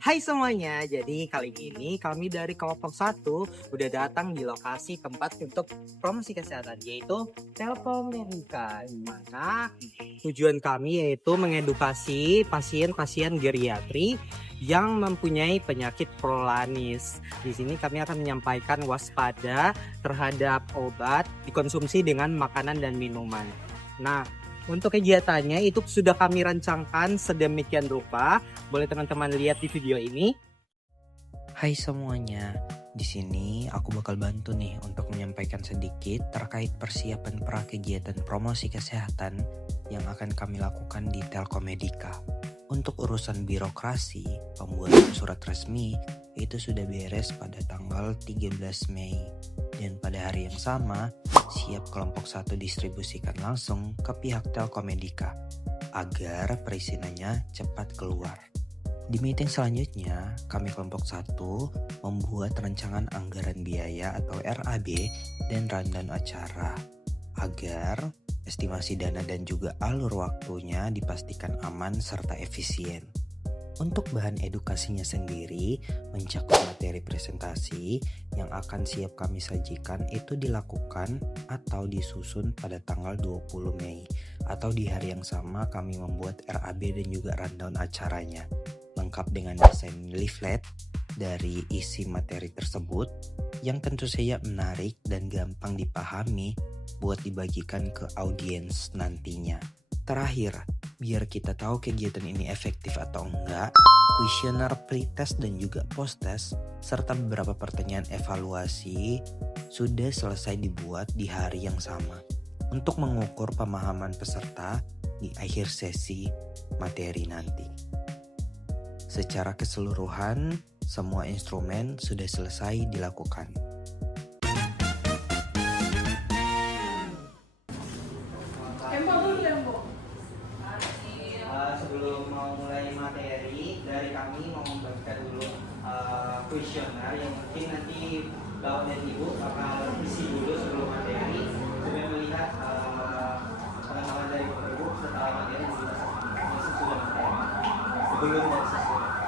Hai semuanya, jadi kali ini kami dari kelompok 1 udah datang di lokasi tempat untuk promosi kesehatan, yaitu Telkom Medica. Dimana tujuan kami yaitu mengedukasi pasien-pasien geriatri yang mempunyai penyakit prolanis. Di sini kami akan menyampaikan waspada terhadap obat dikonsumsi dengan makanan dan minuman. Nah, untuk kegiatannya itu sudah kami rancangkan sedemikian rupa. Boleh teman-teman lihat di video ini. Hai semuanya, di sini aku bakal bantu nih untuk menyampaikan sedikit terkait persiapan kegiatan promosi kesehatan yang akan kami lakukan di Telkom Medica. Untuk urusan birokrasi, pembuatan surat resmi itu sudah beres pada tanggal 13 Mei. Dan pada hari yang sama, siap kelompok 1 distribusikan langsung ke pihak Telkom Medica agar perizinannya cepat keluar. Di meeting selanjutnya, kami kelompok 1 membuat rancangan anggaran biaya atau RAB dan rundown acara agar estimasi dana dan juga alur waktunya dipastikan aman serta efisien. Untuk bahan edukasinya sendiri mencakup materi presentasi yang akan siap kami sajikan itu dilakukan atau disusun pada tanggal 20 Mei atau di hari yang sama kami membuat RAB dan juga rundown acaranya lengkap dengan desain leaflet dari isi materi tersebut yang tentu saja menarik dan gampang dipahami buat dibagikan ke audiens nantinya. Terakhir, biar kita tahu kegiatan ini efektif atau enggak, kuesioner pretest dan juga post-test serta beberapa pertanyaan evaluasi sudah selesai dibuat di hari yang sama untuk mengukur pemahaman peserta di akhir sesi materi nanti. Secara keseluruhan, semua instrumen sudah selesai dilakukan. Sebelum mau mulai materi, dari kami mau membagikan dulu kuesioner yang mungkin nanti Bapak dan Ibu akan isi dulu sebelum materi, supaya melihat pengetahuan dari Bapak Ibu setelah materi sudah masuk sudah materi sebelum dan sesudah.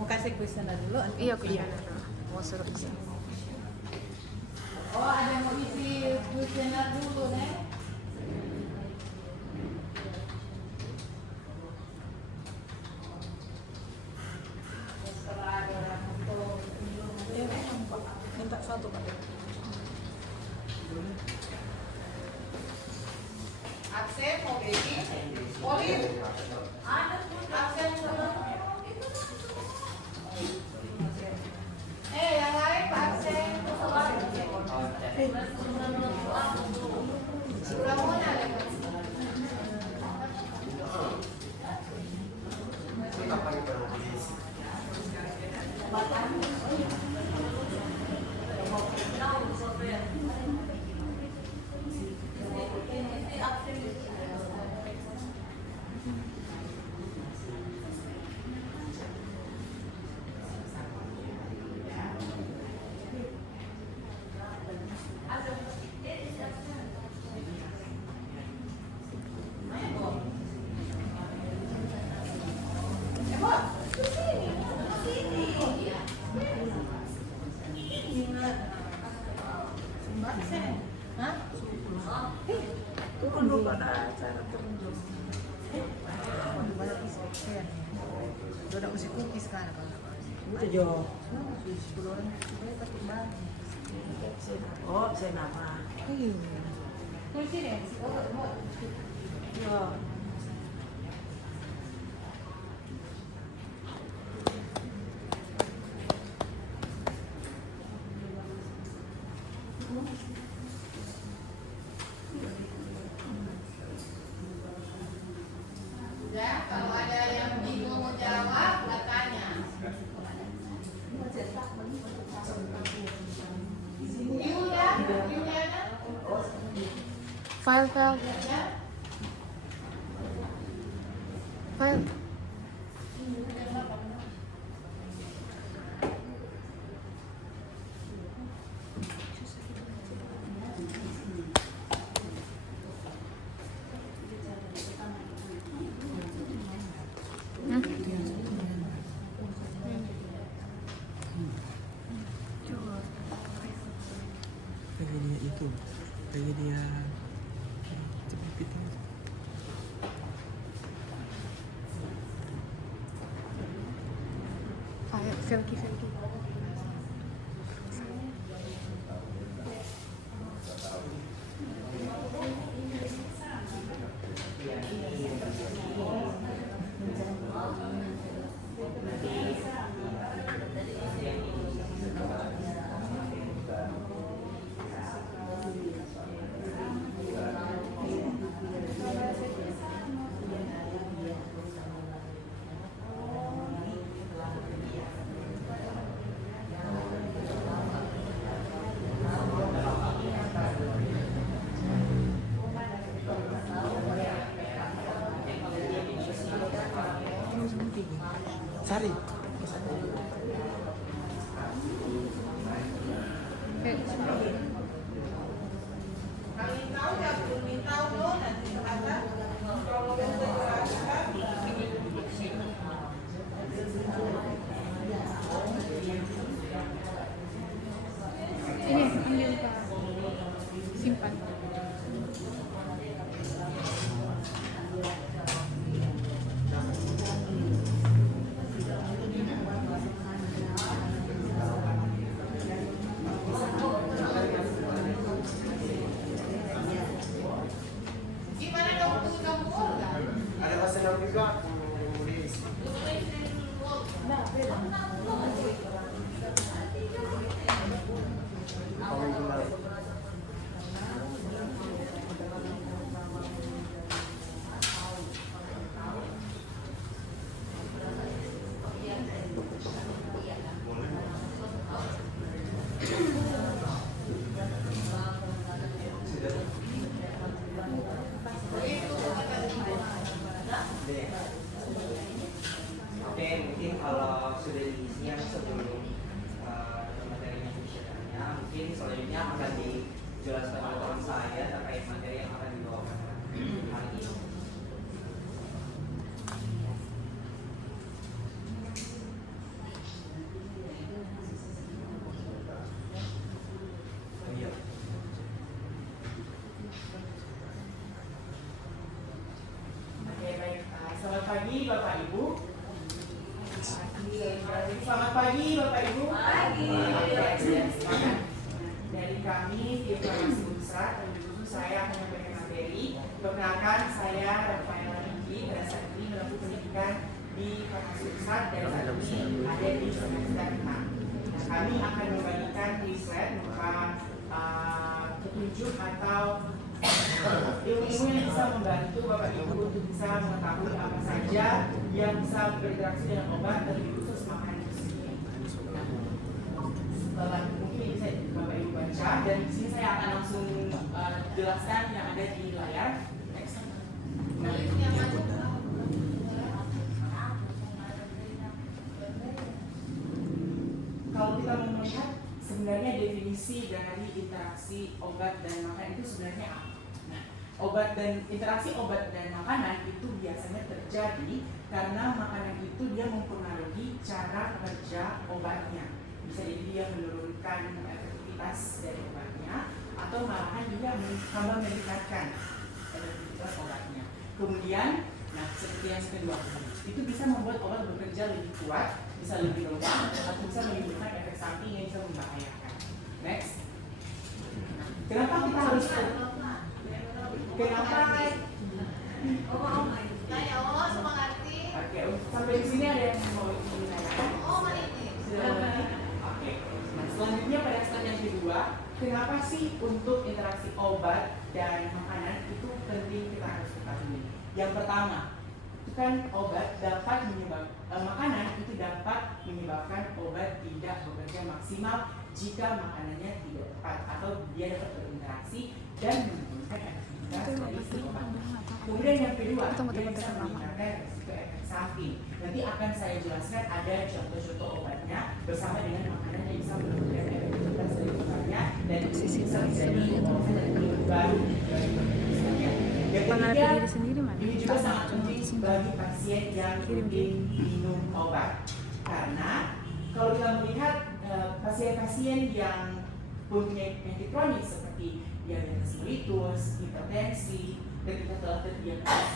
Mau kasih kuesioner dulu? Iya, kuesioner dulu. Mau suruh isi. Oh, ada yang mau isi kuesioner dulu, Nek? Minta satu, Pak. Absen, mau bikin? Olin? Absen, yang lain Pak Absen. Turun dulu pada acara turun dulu. Banyak isi kayak nih. Udah masih cookies kan kalau udah jo. 10 orang supaya pakai banyak. Oh, saya nama. Iya. Tulis sini. Ya. Ya, kalau ada yang bingung mau jawab, tanya. File. Kayak dia itu, kayak dia cepet itu. Velki. Sari. Ini ambil Kak. Simpan. Gimana dong untuk kamu? Ada pasal juga Oke, mungkin kalau sudah diisi yang sebelum materinya dibicarakannya, mungkin selanjutnya akan dijelaskan oleh teman saya terkait materi yang akan dibawakan hari ini. Oke, baik. Selamat pagi Bapak Ibu. Selamat pagi Bapak Ibu. Pagi. Dari kami tim Farmasi Unsrat dan khusus saya akan menyampaikan materi. Perkenalkan, saya Rafael Ringgi, pada saat ini menempuh pendidikan di Farmasi Unsrat dan saat ini ada di semester 6. Nah, kami akan membagikan di slide berupa petunjuk atau ilmu-ilmu yang bisa membantu Bapak Ibu untuk bisa mengetahui apa saja yang bisa berinteraksi dengan obat dan lebih khusus makanan itu sendiri. Nah, mungkin bisa Bapak Ibu baca dan di sini saya akan langsung jelaskan yang ada di layar. Next. Kalau kita mau melihat sebenarnya definisi dari interaksi obat dan makanan itu sebenarnya apa? Nah, interaksi obat dan makanan itu biasanya terjadi karena makanan itu dia mempengaruhi cara kerja obatnya. Bisa jadi dia menurunkan efektivitas dari obatnya atau malahan juga tambah meningkatkan efektivitas obatnya. Kemudian, nah seperti yang kedua, itu bisa membuat obat bekerja lebih kuat, bisa lebih lemah, atau bisa menimbulkan efek samping yang bisa membahayakan. Next. Nah, kenapa kita harus Oke, sampai di sini ada yang mau ditanyakan? Sudah mengerti? Oke. Nah, selanjutnya pada slide yang kedua, kenapa sih untuk interaksi obat dan makanan itu penting kita harus ketahui? Yang pertama, itu kan obat dapat menyebabkan makanan itu dapat menyebabkan obat tidak bekerja maksimal jika makanannya tidak tepat atau dia dapat berinteraksi dan menurunkan efektivitas dari si obat. Kemudian yang kedua, dia bisa meningkatkan risiko efek samping. Nanti akan saya jelaskan ada contoh-contoh obatnya bersama dengan makanan yang bisa menurunkan efektivitas dari obatnya dan bisa menjadi obat yang baru dari misalnya. Yang ketiga, ini juga sangat penting bagi pasien yang rutin minum obat, karena kalau kita melihat pasien-pasien yang punya penyakit kronis seperti diabetes mellitus, hipertensi, ketika telah terdiagnosis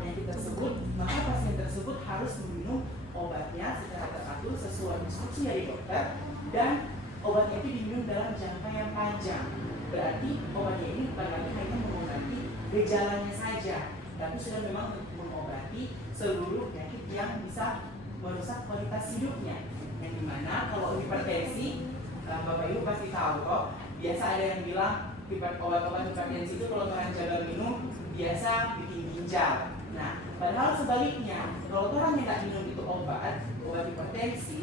penyakit tersebut, maka pasien tersebut harus meminum obatnya secara teratur sesuai instruksi dari dokter, dan obatnya itu diminum dalam jangka yang panjang. Berarti obatnya ini bukan lagi hanya mengobati gejalanya saja, tapi sudah memang mengobati seluruh penyakit yang bisa merusak kualitas hidupnya. Yang dimana kalau hipertensi, Bapak Ibu pasti tahu kok, biasa ada yang bilang obat-obat hipertensi itu kalau orang jaga minum biasa bikin ginjal. Nah, padahal sebaliknya, kalau orang yang tidak minum itu obat hipertensi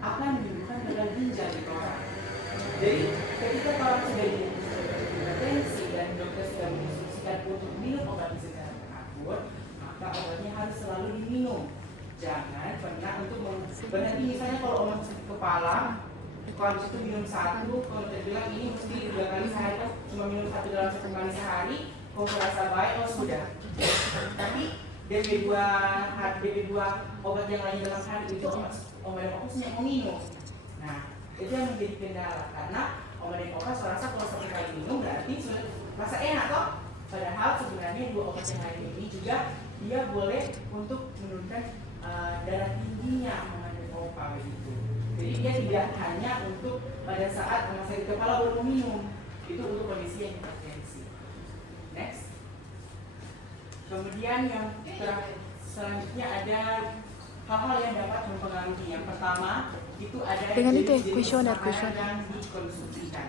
akan menimbulkan gagal ginjal di orang. Jadi, ketika orang sudah hipertensi dan dokter sudah menginstruksikan untuk minum obat secara teratur, maka obatnya harus selalu diminum. Jangan pernah untuk berhenti, misalnya kalau obat sakit kepala, kalau habis itu minum satu, kalau dia bilang ini mesti 2 kali sehari, cuma minum 1 dalam 1 kali sehari, kalau merasa baik, oh sudah. Tapi DP2 obat yang lain dalam hari itu obat yang fokusnya mau minum. Nah, itu yang menjadi kendala, karena obat yang fokus rasa kalau 1 kali minum berarti sudah rasa enak toh. Padahal sebenarnya 2 obat yang lain ini juga dia boleh untuk menurunkan darah tingginya mengandung obat begitu. Jadi dia tidak hanya untuk pada saat sakit kepala baru minum, itu untuk kondisi yang hipertensi. Next. Kemudian yang selanjutnya ada hal-hal yang dapat mempengaruhi. Yang pertama itu ada jenis-jenis makanan yang dikonsumsikan.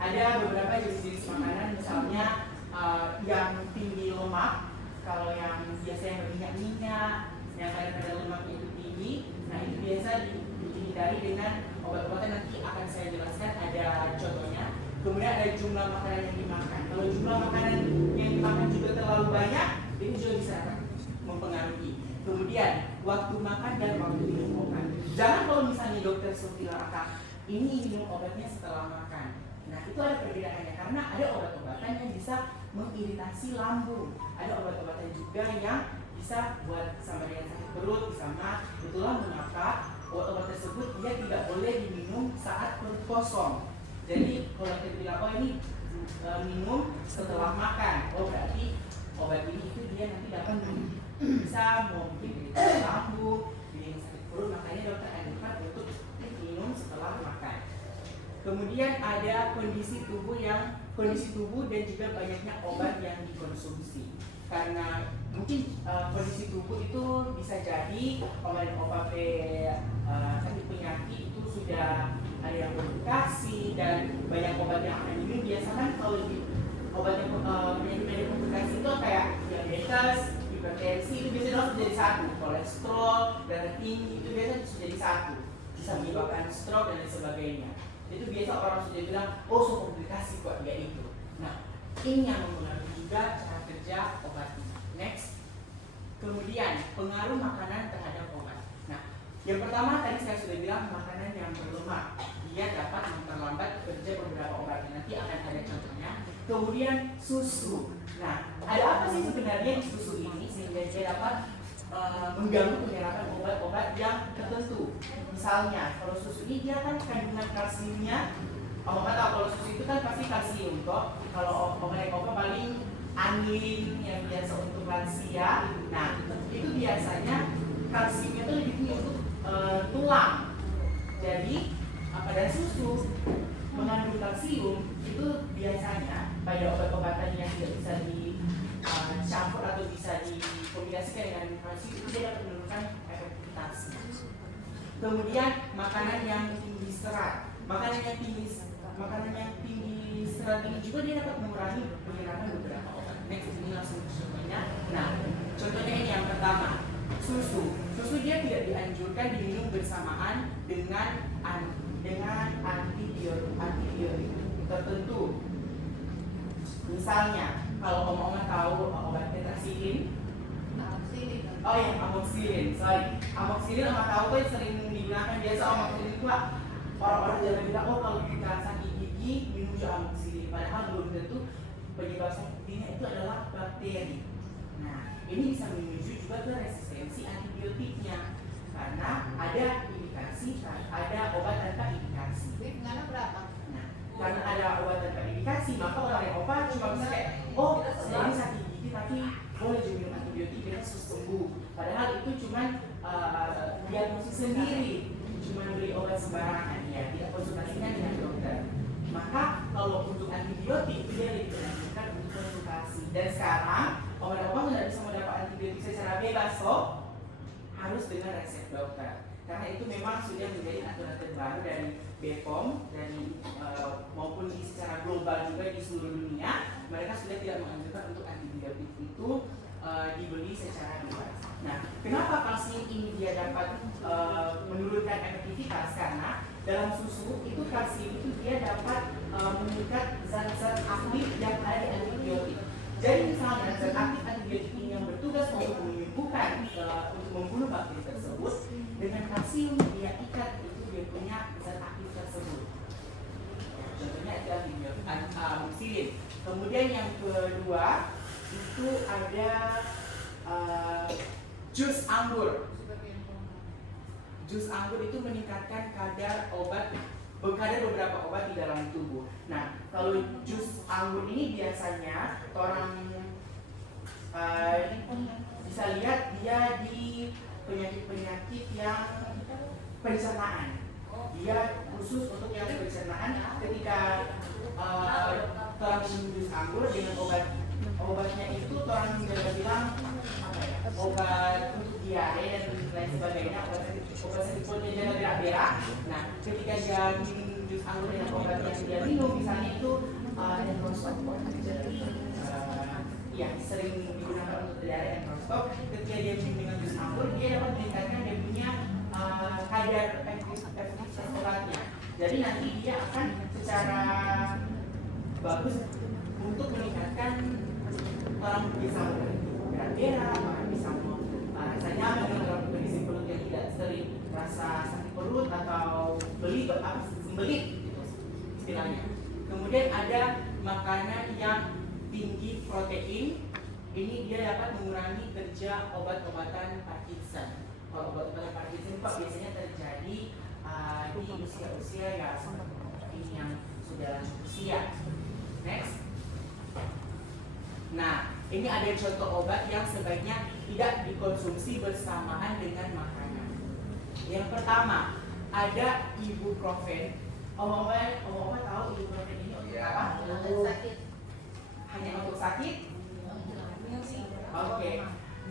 Ada beberapa jenis-jenis makanan, misalnya yang tinggi lemak. Kalau yang biasa yang berminyak-minyak, yang kadang-kadang lemaknya itu tinggi, nah itu biasa dihindari dengan obat-obatan. Nanti akan saya jelaskan ada contohnya. Kemudian ada jumlah makanan yang dimakan. Kalau jumlah makanan yang dimakan juga terlalu banyak, ini juga bisa mempengaruhi. Kemudian waktu makan dan waktu minum obat. Jangan kalau misalnya dokter suruh bilang ini minum obatnya setelah makan. Nah itu ada perbedaannya, karena ada obat-obatan yang bisa mengiritasi lambung. Ada obat-obatan juga yang bisa buat sama dengan sakit perut, bisa mah. Itulah mengapa obat-obat tersebut dia tidak boleh diminum saat perut kosong. Jadi kalau kita bilang ini minum setelah makan, berarti obat ini itu dia nanti dapat bisa mungkin lambung, bikin sakit perut, makanya dokter anjurkan untuk minum setelah makan. Kemudian ada kondisi tubuh dan juga banyaknya obat yang dikonsumsi. Karena mungkin kondisi tubuh itu bisa jadi obat sakit penyakit itu sudah ada yang komplikasi, dan banyak obat yang akan diminum. Biasanya kalau obat yang penyakit komplikasi itu kayak diabetes, hipertensi itu biasanya harus jadi satu, kolesterol, darah tinggi itu biasanya harus jadi satu, bisa menyebabkan stroke dan lain sebagainya. Itu biasa orang sudah bilang, oh so komplikasi kok dia itu. Nah, ini yang mempengaruhi juga cara kerja obat. Next. Kemudian pengaruh makanan terhadap obat. Nah, yang pertama tadi saya sudah bilang makanan yang berlemak, dia dapat memperlambat kerja beberapa obat. Nanti akan ada contohnya. Kemudian susu. Nah, ada apa sih sebenarnya di susu ini sehingga dia dapat mengganggu penyerapan obat-obat yang tertentu. Misalnya, kalau susu ini dia kan kandungan kalsiumnya Oma tahu kalau susu itu kan pasti kalsium kok. Kalau obat paling angin yang biasa untuk lansia. Nah, itu biasanya kalsiumnya itu lebih tinggi untuk tulang. Jadi dan susu mengandung kalsium itu biasanya pada obat-obatan yang tidak bisa dicampur atau bisa dikombinasikan dengan kalsium itu dia dapat menurunkan efektivitas. Kemudian makanan yang tinggi serat, makanan yang tinggi serat ini juga dia dapat mengurangi penyerapan beberapa obat. Next, ini langsung contohnya. Nah, contohnya ini yang pertama, susu. Susu dia tidak dianjurkan diminum bersamaan dengan antibiotik tertentu. Misalnya, kalau oma tahu obat tetrasilin, oh ya, amoxicillin, sorry. Amoxicillin oma tahu kan sering digunakan biasa. Amoxicillin itu orang-orang jangan bilang, oh kalau kita sakit gigi minum amoxicillin, padahal belum tentu penyebab sakitnya itu adalah bakteri. Nah, ini bisa menuju juga ke resistensi antibiotiknya karena ada indikasi, ada obat tanpa indikasi. Nah, karena ada obat tanpa indikasi, maka orang yang obat cuma bisa kayak, oh saya ini sakit gigi tapi boleh juga minum antibiotik biar sembuh. Padahal itu cuma diagnosis sendiri, cuma beli obat sembarangan ya, tidak konsultasinya dengan dokter. Maka kalau untuk antibiotik dia lebih dianjurkan untuk konsultasi. Dan sekarang obat-obat tidak bisa mendapat antibiotik secara bebas, harus dengan resep dokter. Karena itu memang sudah menjadi aturan terbaru dari BPOM dan maupun secara global juga di seluruh dunia, mereka sudah tidak menganjurkan untuk antibiotik itu dibeli secara bebas. Nah, kenapa kalsium ini dia dapat menurunkan efektivitas? Karena dalam susu itu kalsium itu dia dapat mengikat zat-zat aktif yang ada di antibiotik. Jadi misalnya zat aktif antibiotik ini yang bertugas untuk menyembuhkan, untuk membunuh bakteri tersebut, dengan kalsium dia ikat itu dia punya zat aktif tersebut. Contohnya itu amoxicillin. Kemudian yang kedua itu ada jus anggur. Jus anggur itu meningkatkan kadar beberapa obat di dalam tubuh. Nah, kalau jus anggur ini biasanya orang bisa lihat dia di penyakit-penyakit yang pencernaan. Dia khusus untuk yang pencernaan. Ketika orang minum jus anggur dengan obatnya itu orang bilang apa ya? Obat untuk diare dan lain sebagainya, obat sakit perutnya jangan berak-berak. Nah, ketika dia minum jus anggur dengan obat yang dia minum, misalnya itu enrostok, ya sering digunakan untuk diare enrostok. Ketika dia minum dengan jus anggur, dia dapat meningkatkan dia punya kadar efektivitas obatnya. Jadi nanti dia akan secara bagus untuk meningkatkan orang bisa berak-berak, bisa rasa nyaman dengan kondisi perut yang tidak sering rasa sakit perut atau sembelit gitu istilahnya. Kemudian ada makanan yang tinggi protein. Ini dia dapat mengurangi kerja obat-obatan Parkinson. Kalau obat-obatan Parkinson Pak biasanya terjadi di usia-usia ya seperti ini yang sudah lanjut usia. Next. Nah, ini ada contoh obat yang sebaiknya tidak dikonsumsi bersamaan dengan makanan. Yang pertama, ada ibuprofen. Oma tahu ibuprofen ini untuk apa? Sakit. Hanya untuk sakit? Oke.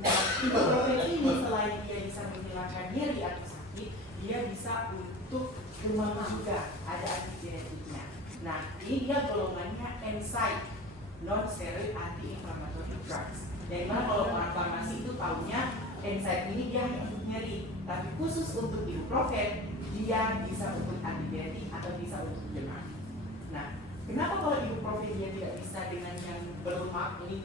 Nah, ibuprofen ini selain dia bisa menghilangkan nyeri atau sakit, dia bisa untuk demam juga. Ada antigenetiknya. Nah, ini dia golongannya NSAID, non-steroid anti-inflammatory drugs. Yang mana kalau orang farmasi itu tahunya NSAID ini dia hanya untuk nyeri, tapi khusus untuk ibuprofen dia bisa untuk antigenetik atau bisa untuk demam. Nah, kenapa kalau ibuprofen dia tidak bisa dengan yang berlemak? Ini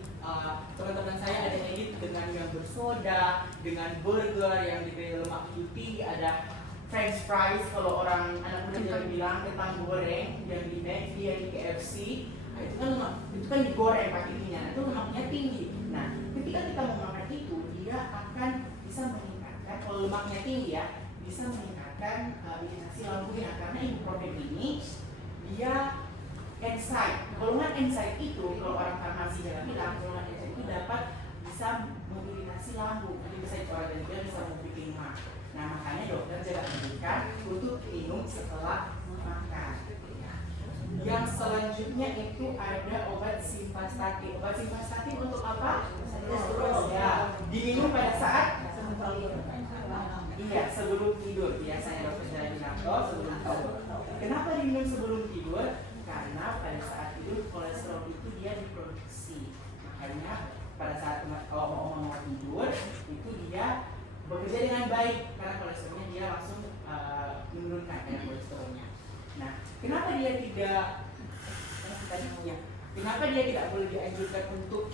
teman-teman saya ada edit dengan yang bersoda, dengan burger yang diberi lemak tinggi, ada French fries kalau orang anak muda jangan bilang kentang goreng yang di McD, yang di KFC. Nah, itu kan lemak, itu kan digoreng pakai minyak, itu lemaknya tinggi. Nah, ketika kita memakan itu, dia akan bisa meningkatkan, kalau lemaknya tinggi ya, bisa meningkatkan iritasi lambungnya karena ibuprofen ini dia NSAID. Golongan NSAID itu kalau orang farmasi bilang golongan NSAID itu dapat bisa mengiritasi lambung, nanti bisa orang dan dia bisa membuat mah. Nah makanya dokter juga memberikan untuk minum setelah makan. Yang selanjutnya itu ada obat simvastatin. Obat simvastatin untuk apa? Ya, diminum pada saat sebelum tidur. Biasanya dokter saya bilang sebelum tidur. Kenapa diminum sebelum tidur? Karena pada saat tidur kolesterol itu dia diproduksi. Makanya pada saat kalau mau tidur itu dia bekerja dengan baik karena kolesterolnya dia langsung menurunkan kolesterolnya. Nah, kenapa dia tidak boleh dianjurkan untuk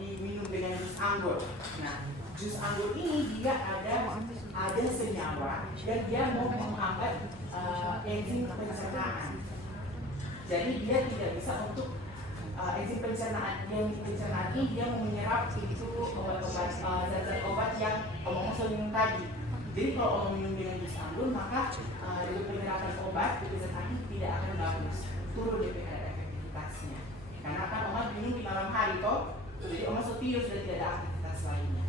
diminum dengan jus anggur? Nah, jus anggur ini dia ada senyawa dan dia mau menghambat enzim pencernaan. Jadi dia tidak bisa untuk enzim pencernaan ini dia mau menyerap itu obat-obat zat-zat obat yang omong minum tadi. Jadi kalau minum dengan jus anggur maka dari penyerapan obat itu zat tadi tidak akan bagus, turun efektivitasnya. Karena kan obat minum di malam hari toh, jadi obat tidur sudah tidak ada aktivitas lainnya.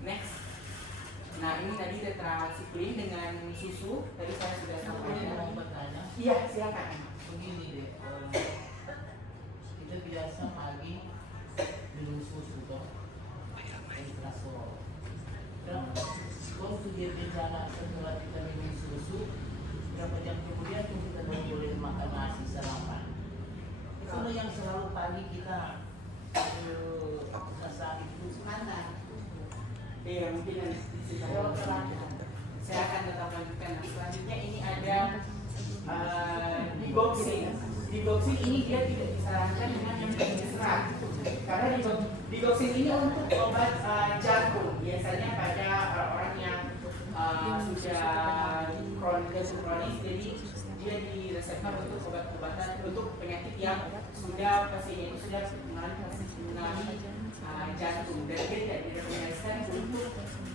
Next. Nah ini tadi tetrasiklin dengan susu. Tadi saya sudah sampaikan. Mau bertanya? Iya silakan. Begini deh, kita biasa pagi minum susu toh, kolesterol. Dan waktu dia bencana setelah kita minum susu, berapa jam kemudian tuh kita baru boleh makan nasi sarapan. Itu yang selalu pagi kita rasa itu makan. Iya mungkin saya akan tetap lanjutkan. Selanjutnya ini ada digoxin. Digoxin ini dia tidak disarankan dengan yang tinggi serat karena digoxin ini untuk obat jantung. Biasanya pada orang yang sudah kronis, jadi dia diresepkan untuk obat-obatan untuk penyakit yang sudah pasiennya itu sudah mengalami jantung dan dia tidak direkomendasikan untuk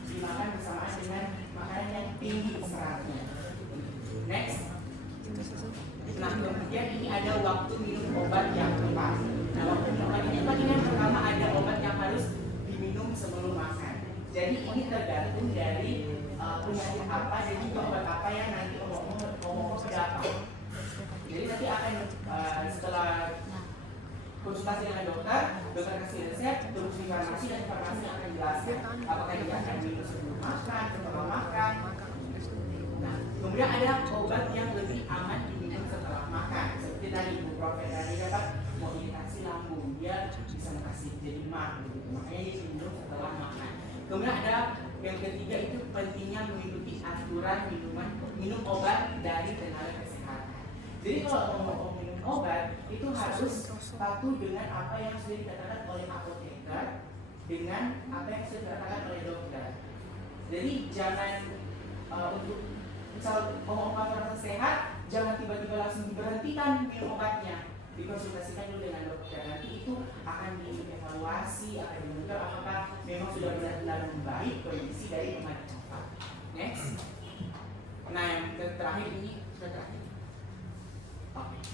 dimakan bersamaan dengan makanan yang tinggi seratnya. Next. Nah kemudian ini ada waktu minum obat yang tepat. Nah waktu minum obat yang tepat ini yang pertama ada obat yang harus diminum sebelum makan. Jadi ini tergantung dari penyakit apa dan juga obat apa yang nanti omong berapa. Jadi nanti akan setelah konsultasi dengan dokter kasih resep, terus di farmasi dan farmasi akan jelaskan apakah dia akan minum sebelum makan, setelah makan. Nah, kemudian ada obat yang lebih aman diminum setelah makan, seperti tadi ibuprofen tadi dapat mengiritasi lambung, dia bisa mengasih jadi mah, gitu. Makanya dia diminum setelah makan. Kemudian ada yang ketiga itu pentingnya mengikuti aturan minum obat dari tenaga kesehatan. Jadi kalau mau minum obat itu harus patuh dengan apa yang sudah dikatakan oleh apoteker dengan apa yang sudah dikatakan oleh dokter. Jadi jangan untuk misal mau obat sehat jangan tiba-tiba langsung diberhentikan minum obatnya, dikonsultasikan dulu dengan dokter. Nanti itu akan dievaluasi, akan dibentuk apakah memang sudah benar-benar membaik kondisi dari obat. Next. Nah yang terakhir ini sudah terakhir.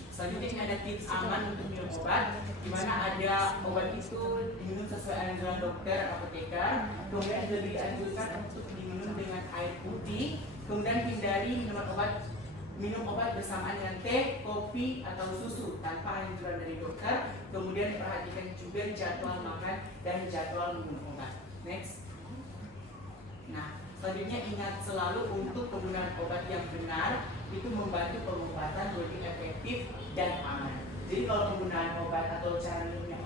Selanjutnya ini ada tips aman untuk minum obat, di mana ada obat itu diminum sesuai anjuran dokter apoteker, kemudian lebih dianjurkan untuk diminum dengan air putih, kemudian hindari minum obat bersamaan dengan teh, kopi atau susu tanpa anjuran dari dokter, kemudian perhatikan juga jadwal makan dan jadwal minum obat. Next. Nah, selanjutnya ingat selalu untuk penggunaan obat yang benar itu membantu pengobatan lebih efektif dan aman. Jadi kalau penggunaan obat atau cara minum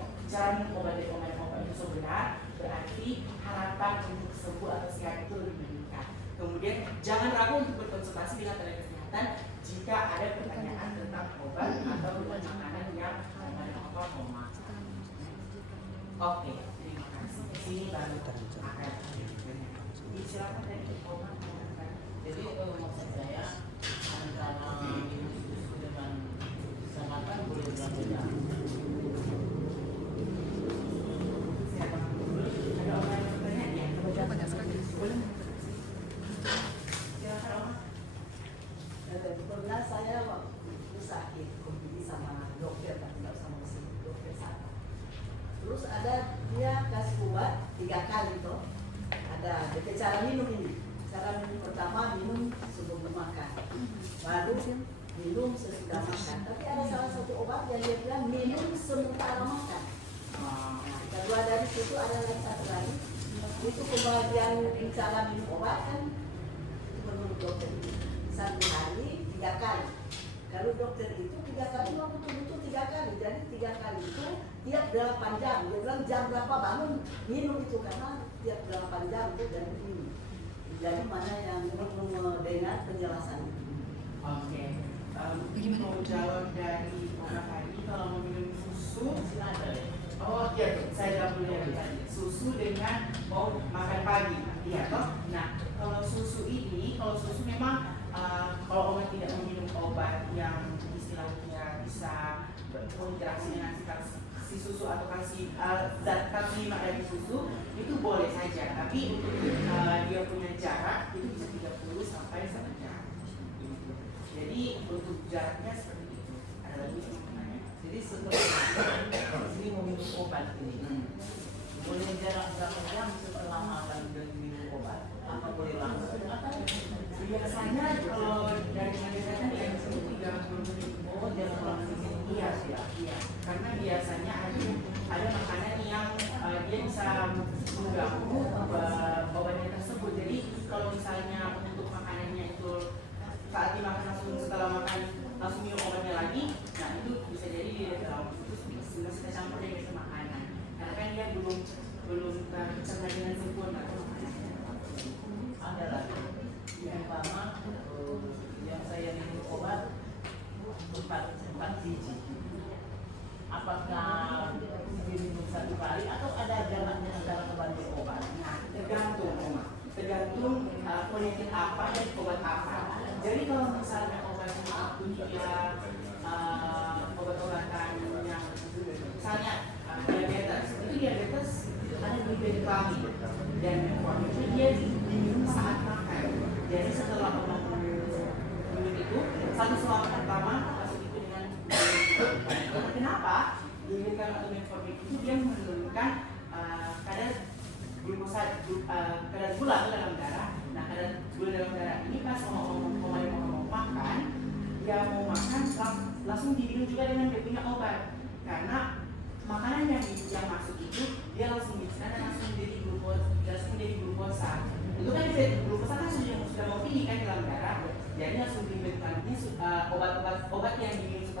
obat dari obat itu benar, berarti harapan untuk sembuh atau sehat itu lebih meningkat. Kemudian jangan ragu untuk berkonsultasi dengan tenaga kesehatan jika ada pertanyaan tentang obat atau makanan yang mau makan. Oke, terima kasih. Di sini baru akan silakan dari obat. Jadi maksud saya antara minum susu dengan bisa makan boleh berbeda. Ada orang yang bertanya ya? Banyak sekali. Boleh. Silakan Om. tapi ada salah satu obat yang dia bilang minum sementara makan. Nah, kedua dari situ ada lagi satu lagi, itu kebahagiaan cara minum obat kan menurut dokter itu 1 hari 3 kali. Kalau dokter itu 3 kali memang betul-betul 3 kali. Jadi 3 kali itu tiap 8 jam. Dia bilang jam berapa bangun minum itu karena tiap 8 jam itu dan minum. Jadi mana yang perlu dengar penjelasan itu. Oke. Mau jawab dari orang tadi kalau mau minum susu oh iya, saya jawab dulu dari tadi. Susu dengan mau makan pagi, iya toh? Nah, kalau susu ini, kalau susu memang kalau orang tidak meminum obat yang istilahnya bisa berinteraksi dengan si susu atau zat kalsium dari susu itu boleh saja, tapi untuk dia punya jarak itu bisa 30 sampai 1 jam. Jadi untuk jaraknya seperti itu. Ada lagi yang mau nanya? Jadi setelah ini mau minum obat ini, boleh jarak berapa jam setelah makan dan minum obat? Apa boleh langsung? Biasanya kalau dari medisnya yang disebut 30 menit. Oh, jangan langsung minum. Iya, iya. Karena biasanya ada makanan yang dia bisa mengganggu obatnya tersebut. Jadi kalau misalnya untuk makanannya itu saat dimakan langsung setelah makan langsung minum obatnya lagi, nah itu bisa jadi dia dalam itu masih tercampur dengan makanan. Karena kan dia belum tercerna dengan sempurna makanannya. Ada lagi. Yang pertama, yang saya minum obat 4 biji. Apakah diminum 1 kali atau ada jaraknya antara obat dan obat? Nah, tergantung penyakit apa dan obat apa. Jadi kalau misalnya obatnya itu dia obat-obatan yang misalnya diabetes ada glibenclamid dan itu dia diminum saat makan. Jadi setelah obat minum itu 1 selama pertama masuk itu dengan kenapa? Glibenclamid atau metformin itu dia menurunkan kadar glukosa kadar gula dalam darah. Nah, kadar gula dalam darah ini pas mau makan, dia mau makan langsung diminum juga dengan dia punya obat. Karena makanan yang masuk itu dia langsung dicerna dan langsung menjadi glukosa. Itu kan glukosa kan sudah mau tinggi kan dalam darah. Jadi langsung dibentuknya obat yang diminum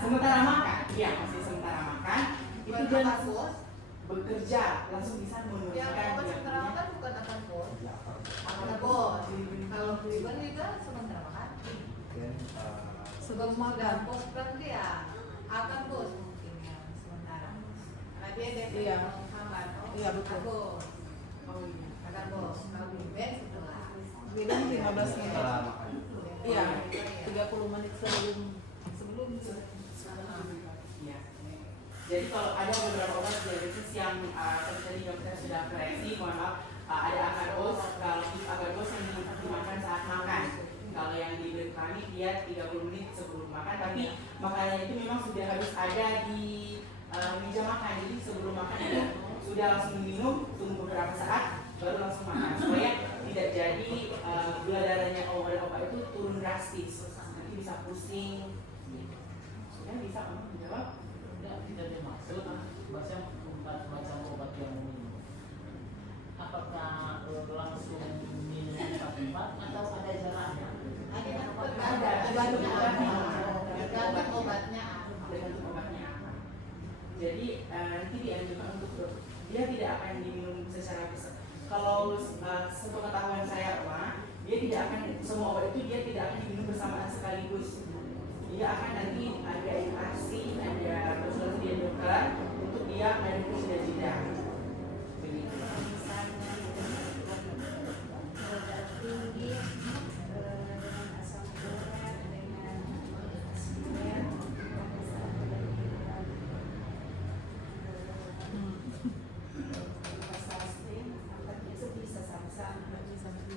sementara makan. Iya, masih sementara makan. Itu dia langsung bekerja, langsung bisa menurunkan yang obat sementara makan bukan akan bos. Akan bos. Kalau gliben itu sementara makan. Sebelum makan bos berarti ya akan bos mungkin ya sementara. Karena dia definisi menghambat. Iya, betul. Bos. Akan bos. Kalau gliben setelah. Gliben 15 menit. Iya, 30 menit sebelum. Ya. Jadi kalau ada beberapa obat diabetes yang tadi dokter sudah koreksi, mohon maaf, ada akardos, kalau akardos yang dimakan saat makan. Kalau yang glibenclamid dia 30 menit sebelum makan, tapi makanannya itu memang sudah harus ada di meja makan. Jadi sebelum makan itu sudah langsung minum, tunggu beberapa saat, baru langsung makan supaya tidak jadi gula darahnya obat itu turun drastis, nanti bisa pusing. Sudah bisa menjawab? Tidak dimaksud baca macam obat yang minum. Apakah langsung minum 4 atau ada jaraknya? Tergantung obatnya. Jadi nanti dianjurkan untuk dia tidak akan diminum secara besar. Kalau sepengetahuan saya dia tidak akan semua obat itu dia tidak akan diminum bersamaan sekaligus. Dia akan nanti ada interaksi, ada konsultasi dengan dokter untuk dia ada jeda-jeda. Begitu.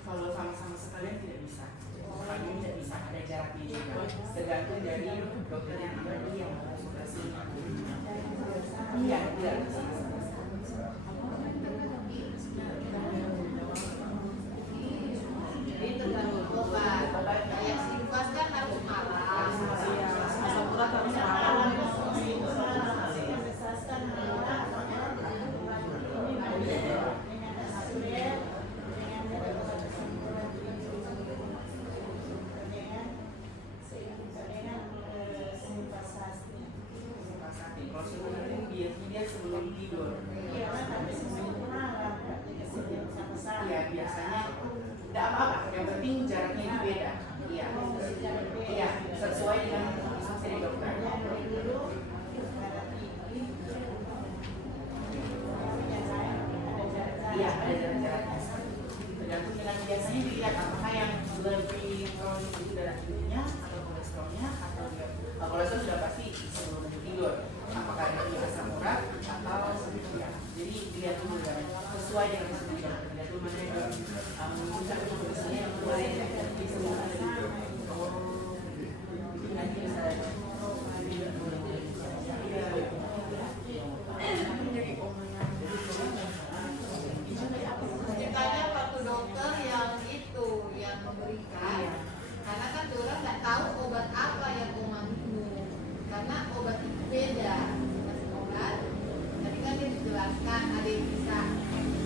Kalau sama-sama sekalian tidak bisa. Sekalian tidak bisa, ada jaraknya juga. Tergantung dari dokter yang ada yang konsultasi. Iya, tidak bisa. Jadi tergantung obat. Kayak sinfas kan biasanya dilihat apakah yang lebih kronis itu darah tingginya atau kolesterolnya, atau kolesterol sudah pasti sebelum tidur, apakah ada asam urat atau sebagainya. Jadi dilihat dulu kan sesuai dengan kebutuhan. Dilihat dulu mana yang menunjukkan kebutuhannya yang mulai disebut nanti Ceritanya waktu dokter yang itu yang memberikan, karena kan orang nggak tahu obat apa yang Oma minum, karena obat itu beda. Masih obat, tadi kan dia dijelaskan ada yang bisa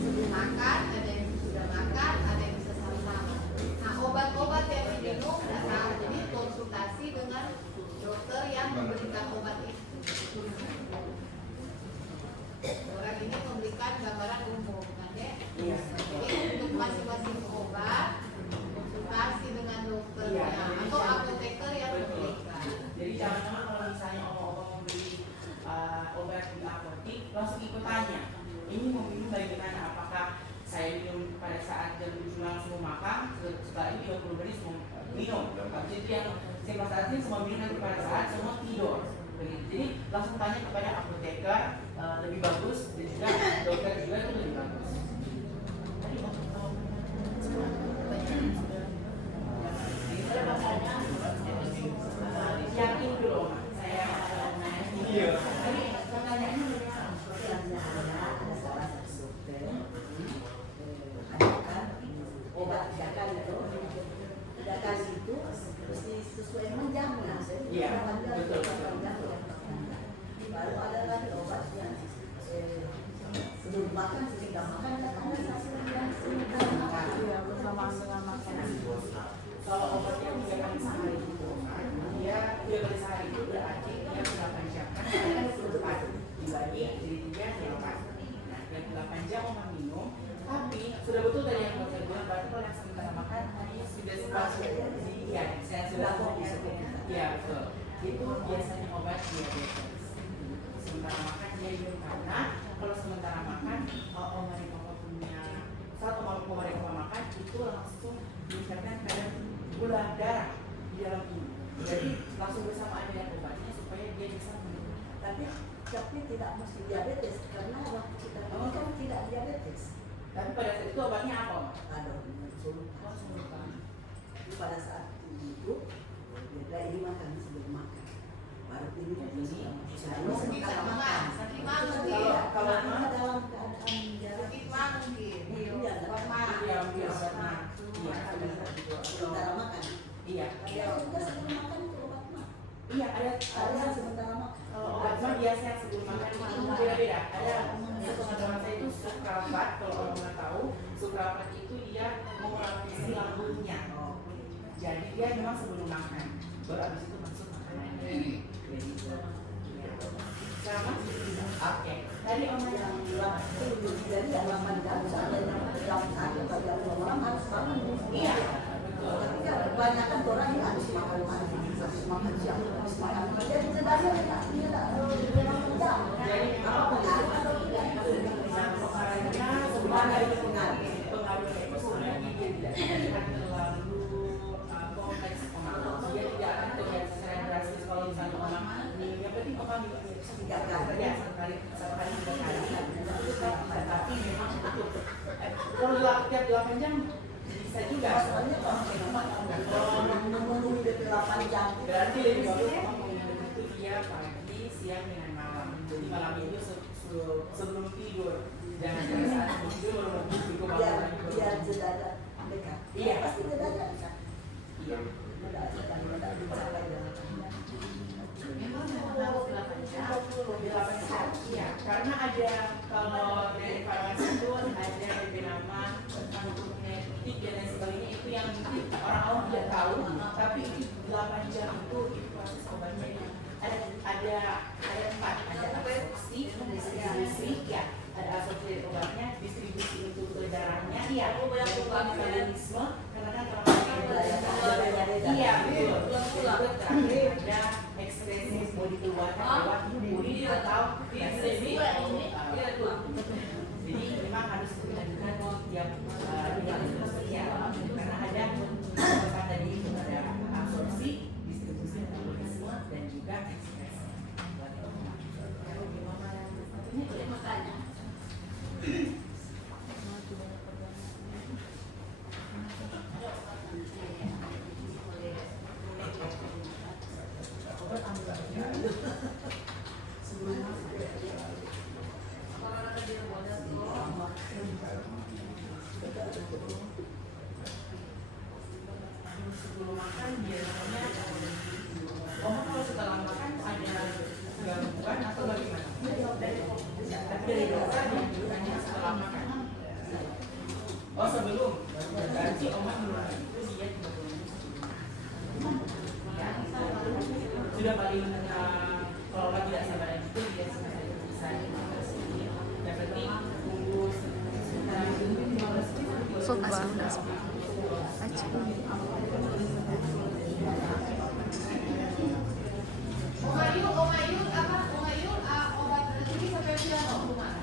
sebelum makan, ada yang sudah makan, ada yang bisa sama-sama. Nah obat-obat yang diminum nggak tahu, jadi konsultasi dengan dokter yang memberikan obat itu. Orang ini memberikan gambaran umum kan ya. Jadi untuk masing-masing obat konsultasi dengan dokternya atau apoteker yang memberikan. Jadi jangan-jangan kalau misalnya oma-oma membeli obat di apotek langsung ikut tanya, ini mau minum bagaimana, apakah saya minum pada saat jam 7 langsung makan, setelah ini 20 menit semua minum. Jadi yang saya masalah semua minum nanti pada saat semua tidur. Jadi langsung tanya kepada apoteker lebih bagus, dan juga dokter juga itu lebih bagus. Yakin dulu, saya nanya. Iya. Tadi pertanyaannya ada salah satu dokter obat dakan itu mesti sesuai jamnya. Iya, betul. Baru ada lagi obat yang sebelum makan, sesudah makan, dan ada satu yang sesudah makan. Iya, bersamaan dengan makanan. Kalau obatnya 3 kali sehari itu, dia 3 kali sehari itu berarti dia 8 jam. Kan ada 24 dibagi jadi 3 8. Nah, yang 8 jam oma minum, tapi sudah betul tadi yang dokter bilang, berarti kalau yang sementara makan hanya sudah sepasang. Iya, saya sudah iya betul. Itu biasanya obat diabetes. Sementara makan dia minum, karena kalau sementara makan oma punya saat oma makan itu langsung meningkatkan kadar gula darah di dalam tubuh. Jadi langsung bersamaan dengan obatnya supaya dia bisa minum. Tapi tidak mesti diabetes, karena waktu kita minum kan tidak diabetes. Tapi pada saat itu obatnya apa, Om? Ada pada saat itu dia ini makan sebelum makan. Baru ini sementara makan. Kalau dalam keadaan Sakit mah mungkin. Iya, sementara makan. Iya. Ada juga sebelum makan itu obat mah. Iya, ada sementara makan. kalau obat mah biasanya sebelum makan beda-beda. Ada sepengetahuan saya itu sukrafat, kalau orang nggak tahu, sukrafat itu dia mengurangi lambungnya. Jadi dia memang sebelum makan, baru abis itu masuk makanan. Sama? Oke. Tadi Om yang bilang Jadi dalam jam sampai jam 1 atau jam 2 malam harus bangun. iya, betul. Tapi kan kebanyakan orang ini habis makan pagi, habis makan siang, habis makan malam. Jadi sebenarnya tidak jam. Jadi Apa pengaruh atau tidak? pengaruhnya sebenarnya itu pengaruhnya itu sebenarnya dia tidak terlihat terlalu kompleks. Dia tidak akan terlihat secara drastis kalau misalnya orang yang penting orang Tiga kali. ya satu kali 3 kali. Tapi memang itu kalau tiap 8 jam bisa juga. Soalnya kalau memenuhi 8 jam. Berarti lebih bagus orang mengingat itu dia pagi, siang dengan malam. Jadi malam itu sebelum tidur. Jangan pada saat sebelum tidur baru cukup malam lagi. Biar jeda dekat. Iya. Pasti jedanya dekat. Iya. Memang harus 8 jam. 8 jam. Iya, karena ada kalau dari farmasi itu ada yang bernama antibiotik dan lain sebagainya, itu yang mungkin orang awam tidak tahu, tapi itu 8 jam itu proses obatnya ada 4, ada absorpsi, distribusi, ya, ada absorpsi dari obatnya, distribusi untuk ke darahnya, iya, metabolisme, karena kan kalau iya betul, terakhir ada ekspresi body keluarkan lewat body atau ekspresi Jadi memang harus diajukan tiap karena ada kata tadi ada absorpsi, distribusi metabolisme dan juga ekspresi. Sebelum makan biasanya kalau setelah makan ada gangguan atau bagaimana? Tapi dari dokter dianjurkannya setelah makan. Oh sebelum, berarti Oma menurut itu diet 30 menit sudah paling kalau lagi tidak sabar itu dia bisa yang penting tunggu sekitar 15 menit. Oma Yul, obat berhenti sampai bulan rumah.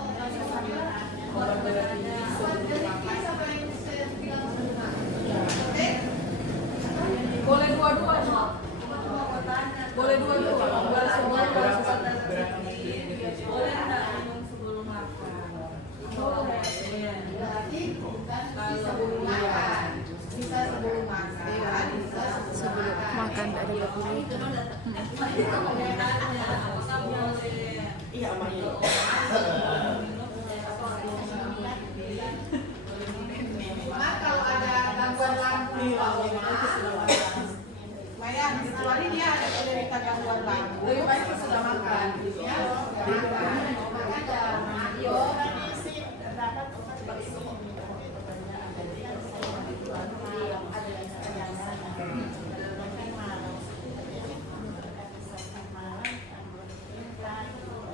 Obat berhenti sampai bulan rumah. Oke? Boleh dua-dua no? Boleh dua-dua. Boleh semua. Boleh nggak minum sebelum makan? Boleh. Berarti bukan sebelum makan. Bisa sebelum makan, bisa sebelum makan. Dari dulu. Iya, Oma Yul. Cuma kalau ada gangguan lambung, lumayan, kecuali dia ada penderita gangguan lambung, lebih baik sudah makan, ya, makan dan yo, terdapat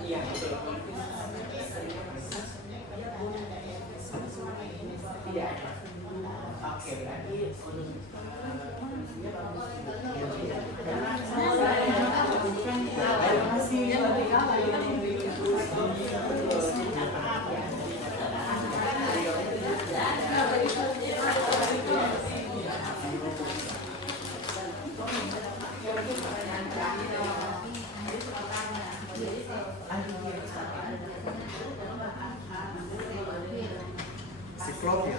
Iya, betul. Tidak. Oke, berarti Siklop ya.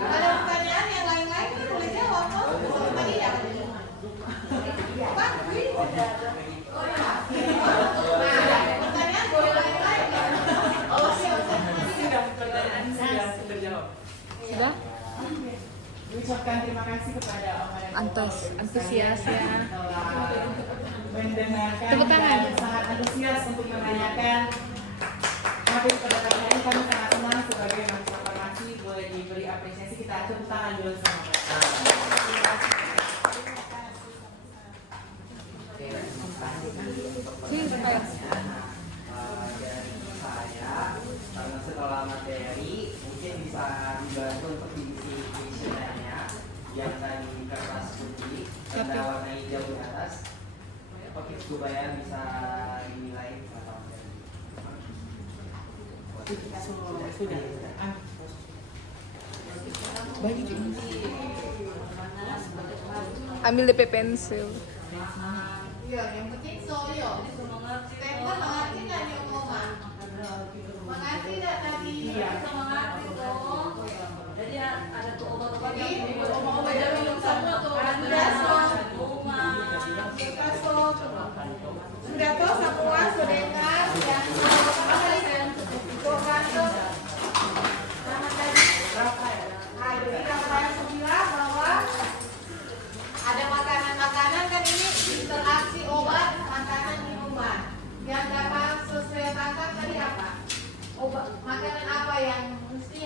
ada pertanyaan yang lain-lain kan boleh jawab kok. Tadi ya. Apa? Pertanyaan boleh lain-lain. Oh, siap. sudah pertanyaan sudah terjawab. Sudah? Ucapkan terima kasih kepada Oma dan Antusias ya. telah mendengarkan Tepuk tangan. dan sangat antusias untuk menanyakan. Tapi pada kali ini kami sangat senang sebagai mahasiswa farmasi boleh diberi apresiasi. Kita tepuk tangan dulu sama Dari saya, karena setelah materi mungkin bisa dibantu untuk diisi kuesionernya yang tadi kertas putih ada warna hijau di atas. Oke, supaya bisa dinilai mata materi. sudah. Ambil DP pensil. Iya, yang penting soyo. Stempel mengerti nggak nih Oma? Mengerti nggak tadi? Iya. Mengerti dong. Jadi ada tuh obat-obat Jadi, obat yang minum semua tuh. Anda sudah tahu semua sudah dengar yang kantor sama tadi. Nah, jadi Rafael bilang bahwa ada makanan-makanan kan ini interaksi obat, makanan, minuman. Yang dapat sesuai tangkap tadi apa? Obat, makanan apa yang mesti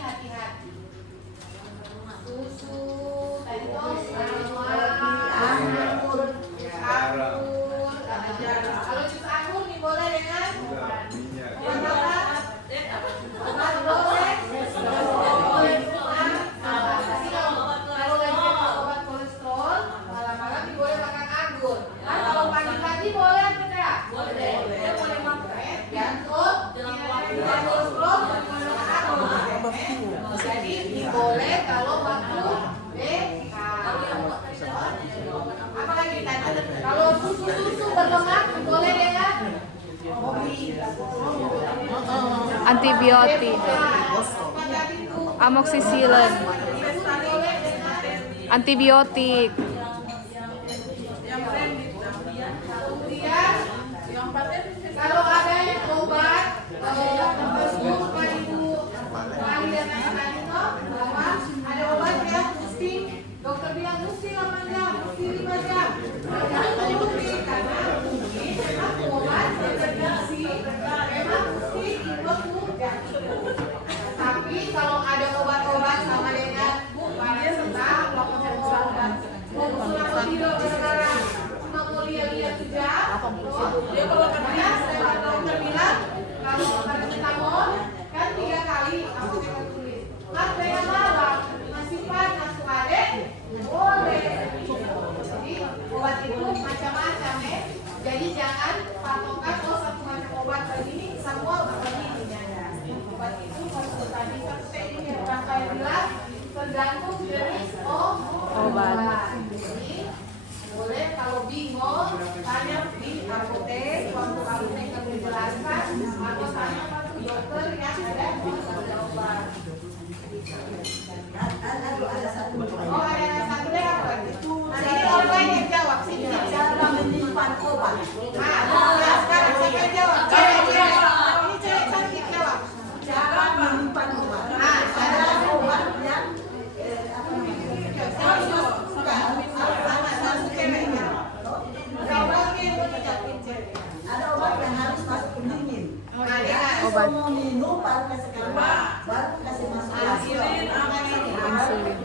Kalau jus anggur nih boleh ya kan? Obat apa? Obat boleh. Kalau lagi obat kolesterol, malam-malam nih boleh makan anggur. Nah, kalau pagi-pagi boleh tidak? Boleh. Dia boleh makan. Jantung, tidak kolesterol, boleh makan anggur. Jadi ini boleh kalau waktu BK. Apalagi tadi? Kalau susu berlemak boleh deh ya? Antibiotik, amoxicillin, antibiotik. Kemudian kalau ada yang obat Pak Ibu ahli dan lain-lain bahwa ada obat yang mesti dokter bilang mesti 8 jam, mesti 5 jam. Jangan mesti karena mungkin memang obat berfungsi memang mesti ikut mudah. Tapi kalau ada obat-obat sama dengan bukannya tentang melakukan obat mau usul atau tidak sekarang cuma mau lihat-lihat saja. Dia kalau katanya sedangkan dokter bilang kalau paracetamol kan 3 kali aku akan tulis. Mas yang malam masih panas tuh adek boleh. Jadi obat itu macam-macam ya. Jadi jangan patokan satu macam obat begini semua begini ada. Obat itu kalau tadi seperti ini yang saya bilang tergantung jenis obat. Jadi boleh kalau bingung tanya di apotek, waktu apoteker menjelaskan atau tanya waktu dokter yang ada obat. Oh ada satu deh apa? Nanti orang lain yang jawab sini. Cara menyimpan obat. Nah sekarang saya akan jawab. Cewek. Ini cewek cantik jawab. Cara menyimpan obat. Ada obat yang apa namanya? Ada obat yang harus masuk pendingin. Obat. Mau minum baru kasih keluar, baru kasih masuk. Insulin.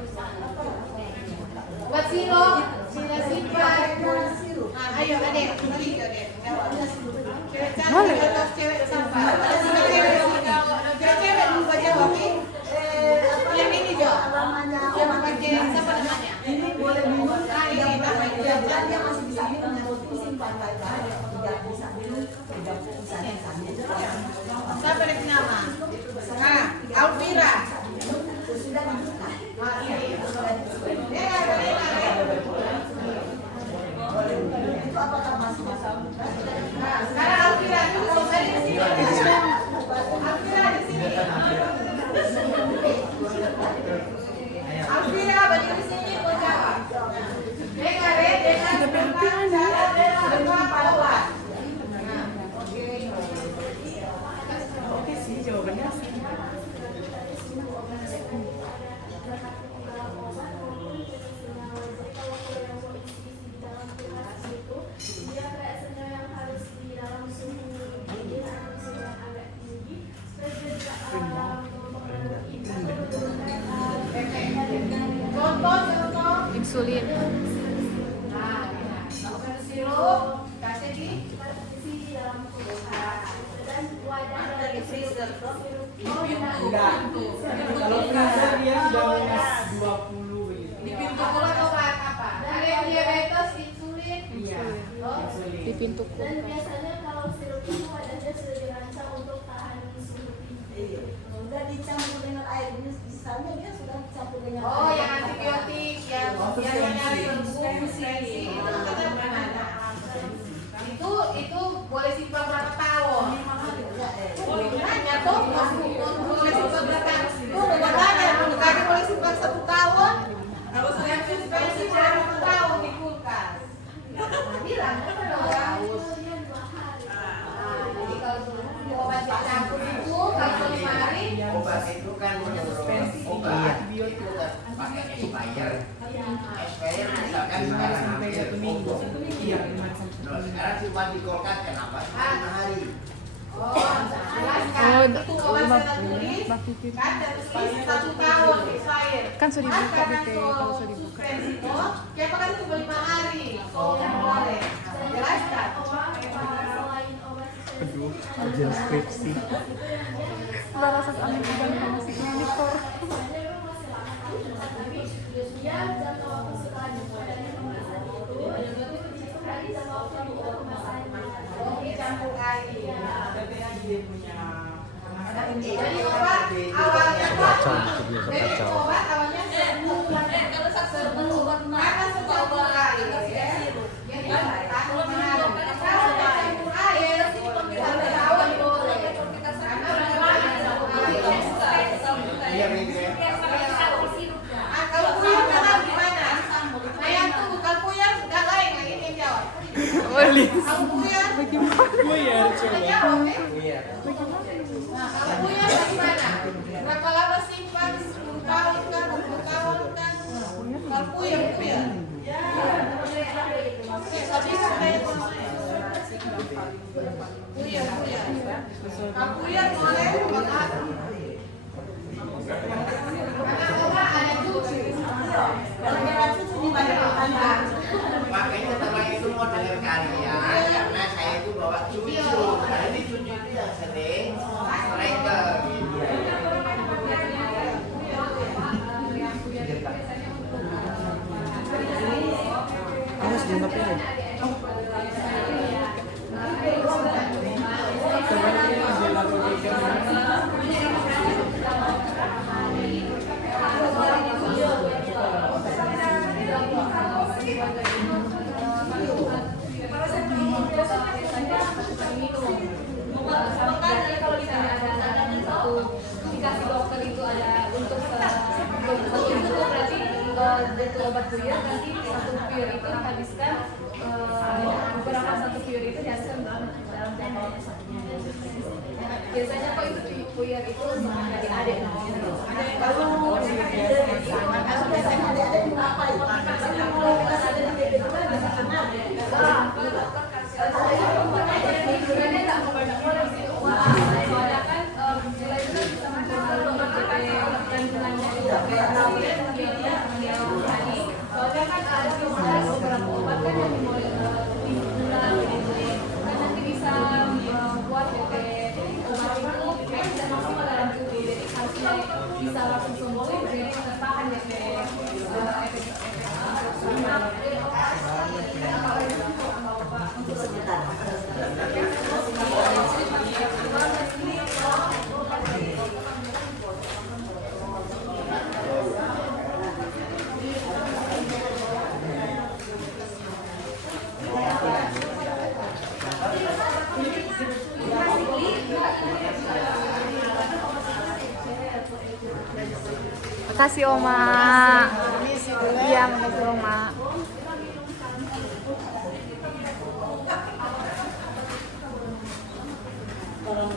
Buat sirup, simpan. Ayo adek, beli adek. Cewek cantik atau cewek sabar? Cewek lupa jawab. Yang ini jawab. Namanya Yang obat pakai siapa namanya? ini boleh minum. Ini Dan dia masih bisa minum yang penting simpan baik-baik. Tidak bisa minum, tidak bisa Siapa yang nama? Nah, Alvira. sudah dibuka. Itu apakah masih bisa? Nah, sekarang Alvira dulu dari sini. Alvira di sini. Alvira berdiri sini mau jawab. Dengar tentang cara berapa obat. Nah, oke sih jawabannya sih. Contoh. Insulin. Nah, masukkan sirup, kasih di dalam kulkas. Dan wadah dari freezer. Oh, enggak. Kalau freezer dia sudah minus 20 begitu. Di pintu kulkas obat apa? Ada yang diabetes, insulin. Iya. Oh, Di pintu Dan kulkas. biasanya kalau sirup itu wadahnya sudah dirancang untuk tahan suhu tinggi. Sudah dicampur dengan air, misalnya dia sudah dicampur dengan oh air. yang antibiotik, yang nyari fungsi itu katanya bukan ada. Itu boleh simpan berapa tahun? Boleh nanya tuh, boleh simpan berapa? Tuh makanya tadi boleh simpan 1 tahun. Kalau saya simpan 1 tahun di kulkas. Bilang apa dong? Jadi kalau obat dicampur itu kalau 5 hari. Obat itu kan obat itu kan pakai expired. Expired misalkan sekarang hampir seminggu. Sekarang cuma di kulkas kenapa? 5 hari. Oh, jelaskan. Itu obat saya tulis. Kan tertulis 1 tahun expired. Kan sudah dibuka Karena di kalau sudah dibuka. suspensi, oh, kayak kan itu 5 hari. Oh, boleh. jelaskan. Aduh, ujian skripsi. Udah rasa aneh dan musiknya nih kok. Campur air. Dia punya. Jadi obat awalnya Kacau, biasa kacau. obat awalnya sebelum obat karena secampur air jadi kalau campur air sampai tahun boleh Iya, Minggu. kalau puyeng kenal gimana? Saya tuh bukan puyeng sudah lain lagi yang jawab. Kalau puyeng jawab ya. Nah, kalau puyeng bagaimana? Berapa lama simpan? 10 tahun kan? 20 tahun kan? Kalau puyeng. Oke, tapi saya puyeng. Kalau puyeng boleh buat apa? Karena obat ada cuci. Gara-gara cuci di badan. Makanya setelah itu mau dengar kalian, karena saya itu bawa cucu. Karena ini cucu itu yang sering striker. Mas dianggap ini. Kalau misalnya ada satu dikasih dokter itu ada untuk itu berarti untuk obat puyeng nanti satu puyeng itu dihabiskan beberapa satu puyeng itu dihabiskan dalam jangka waktu satunya. Biasanya kok itu puyeng itu dari adik bisa langsung sembuh jadi tertahan Makasih Oma. Iya, makasih Oma. Kalau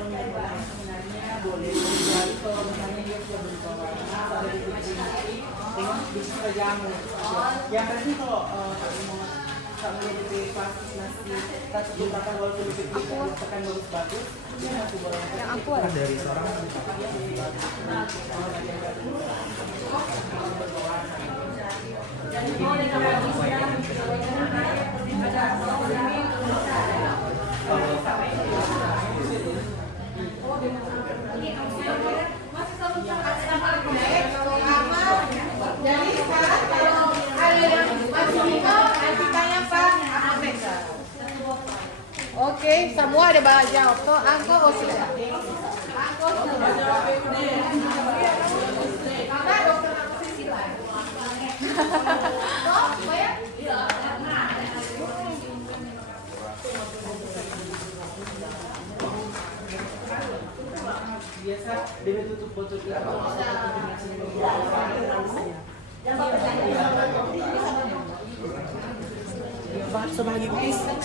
sebenarnya boleh jadi kalau misalnya dia sudah berubah warna atau dari tengok bisa jamu. Yang penting kalau kamu jadi plastik masih satu jembatan walaupun lebih tekan bagus dia masih boleh. Yang aku ada Dari seorang Jadi sekarang kalau ada yang masih bingung nanti tanya Pak apoteker. Oke, semua ada bahasa jawab. Toh angko sudah. Angko sudah. Karena dokter anestesi lah. Toh, ya? Biasa dia tutup botol itu.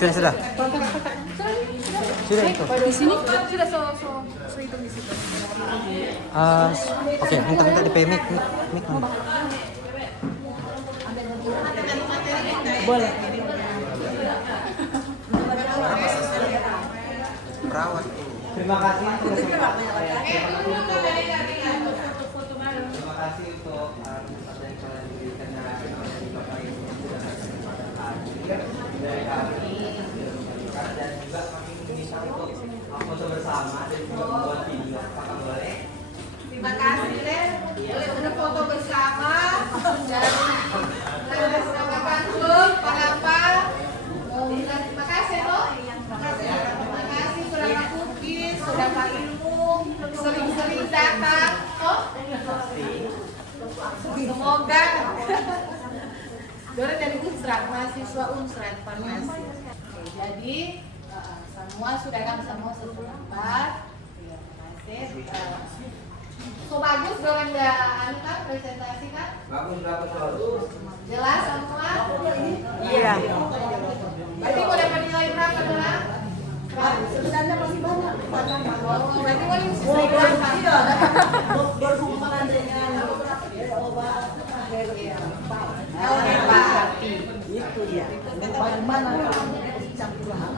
Sudah. Sudah itu. di sini sudah so hitung di situ. Oke, minta di mic mana? Boleh. Perawat. Terima kasih untuk terima kasih untuk apa yang telah diberikan dari Bapak Ibu dan dari kami dan juga kami bisa untuk foto bersama dan juga membuat video. Apakah boleh? Terima kasih, Len. Boleh udah foto bersama dan menambahkan klub apa? Terima kasih, Dok. Terima kasih sudah kukis, sudah Pak Ilmu, sering-sering datang, Dok. Semoga Dora dari Unsrat, mahasiswa Unsrat Farmasi. Jadi semua sudah kan semua seperempat. Terima kasih. So bagus Dora nggak anu kan presentasi kan? Bagus. Jelas semua? Iya. Berarti mau dapat nilai berapa Dora? Sebenarnya masih banyak. Berarti mau sesuai berapa? Berhubungan dengan obat. Oh hebat. Itu dia. Bagaimana kalau campuran?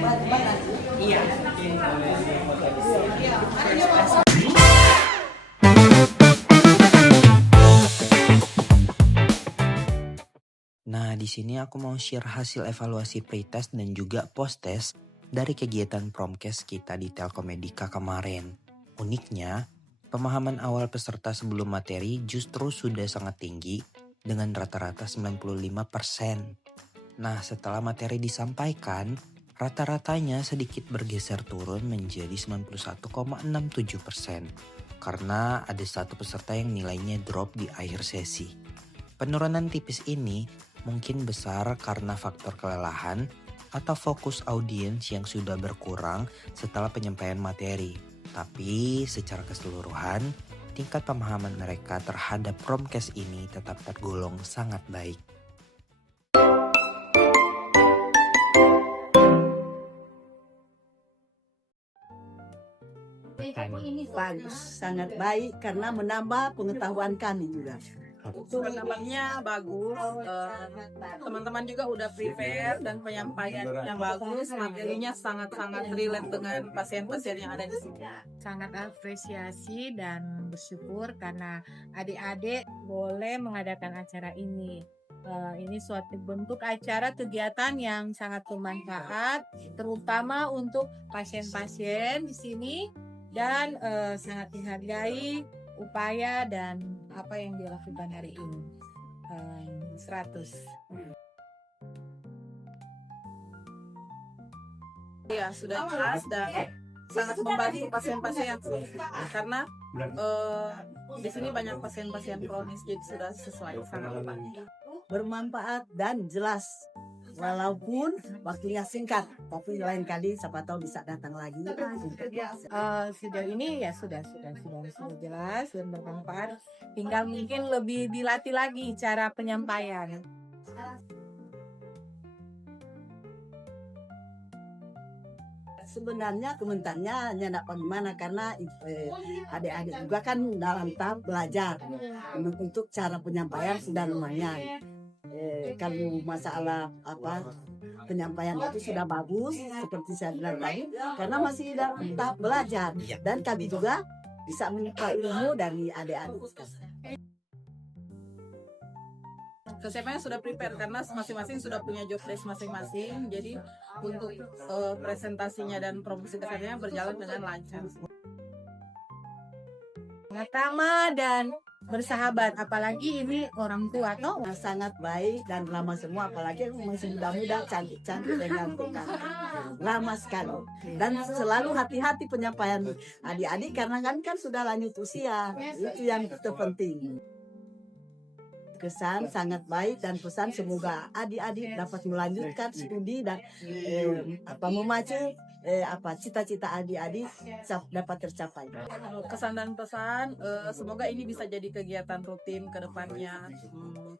Bagaimana? Iya, mungkin boleh foto di sini. Iya. Mana dia mau? Nah, di sini aku mau share hasil evaluasi pretest dan juga post-test dari kegiatan promkes kita di Telkomedika kemarin. Uniknya, pemahaman awal peserta sebelum materi justru sudah sangat tinggi dengan rata-rata 95%. Nah, setelah materi disampaikan, rata-ratanya sedikit bergeser turun menjadi 91,67% karena ada satu peserta yang nilainya drop di akhir sesi. Penurunan tipis ini mungkin besar karena faktor kelelahan atau fokus audiens yang sudah berkurang setelah penyampaian materi. Tapi secara keseluruhan, tingkat pemahaman mereka terhadap promkes ini tetap tergolong sangat baik. Bagus, sangat baik karena menambah pengetahuan kami juga. Pendampingnya bagus, teman-teman juga udah prepare dan penyampaian yang bagus, materinya sangat-sangat relate dengan pasien-pasien yang ada di sini. Sangat apresiasi dan bersyukur karena adik-adik boleh mengadakan acara ini. Ini suatu bentuk acara kegiatan yang sangat bermanfaat, terutama untuk pasien-pasien di sini dan sangat dihargai upaya dan apa yang dilakukan hari ini. 100. Ya, sudah jelas dan sangat membantu pasien-pasien karena di sini banyak pasien-pasien kronis, jadi sudah sesuai, sangat membantu. Bermanfaat dan jelas. Walaupun waktunya singkat, tapi lain kali siapa tahu bisa datang lagi. Sejauh ini ya sudah jelas dan bermanfaat. Tinggal mungkin lebih dilatih lagi cara penyampaian. Sebenarnya komentarnya hanya tidak bagaimana karena adik-adik juga kan dalam tahap belajar untuk cara penyampaian sudah lumayan. Kalau masalah penyampaian itu sudah bagus seperti saya bilang tadi karena masih dalam tahap belajar dan kami juga bisa menyukai ilmu dari adik-adik. Kesiapannya sudah prepare karena masing-masing sudah punya job desk masing-masing, jadi untuk presentasinya dan promosi kesehatannya berjalan dengan lancar. Pertama dan bersahabat, apalagi ini orang tua toh. Sangat baik dan lama semua, apalagi masih muda-muda, cantik-cantik dengan tukang lama sekali dan selalu hati-hati penyampaian adik-adik karena kan sudah lanjut usia, itu yang terpenting. Kesan sangat baik dan pesan semoga adik-adik dapat melanjutkan studi dan memacu cita-cita adik-adik dapat tercapai. Kesan dan pesan, semoga ini bisa jadi kegiatan rutin ke depannya,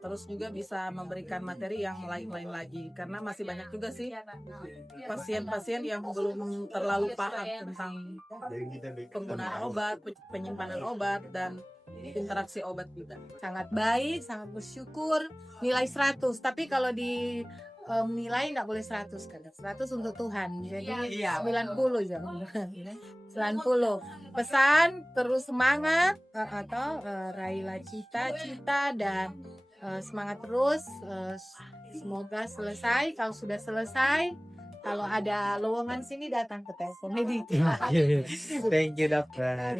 terus juga bisa memberikan materi yang lain-lain lagi karena masih banyak juga sih pasien-pasien yang belum terlalu paham tentang penggunaan obat, penyimpanan obat dan interaksi obat juga. Sangat baik, sangat bersyukur, nilai 100. Tapi kalau di nilai nggak boleh 100 kan. 100 untuk Tuhan. Jadi 90 jangan. 90. Pesan terus semangat atau raihlah cita-cita dan semangat terus. Semoga selesai. Kalau sudah selesai, kalau ada lowongan sini datang ke Telkom Medica. Thank you dokter.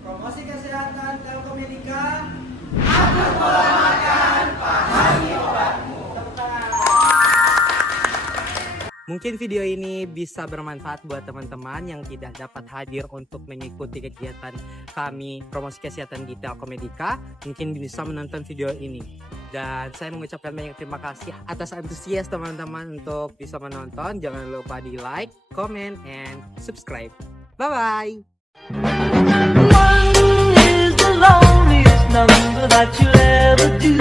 Promosi kesehatan Telkom Medica. Atur pola makan, pahami obatmu. Mungkin video ini bisa bermanfaat buat teman-teman yang tidak dapat hadir untuk mengikuti kegiatan kami promosi kesehatan di Telkom Medica. Mungkin bisa menonton video ini. Dan saya mengucapkan banyak terima kasih atas antusias teman-teman untuk bisa menonton. Jangan lupa di like, comment, and subscribe. Bye-bye! One is the loneliest number that you'll ever do.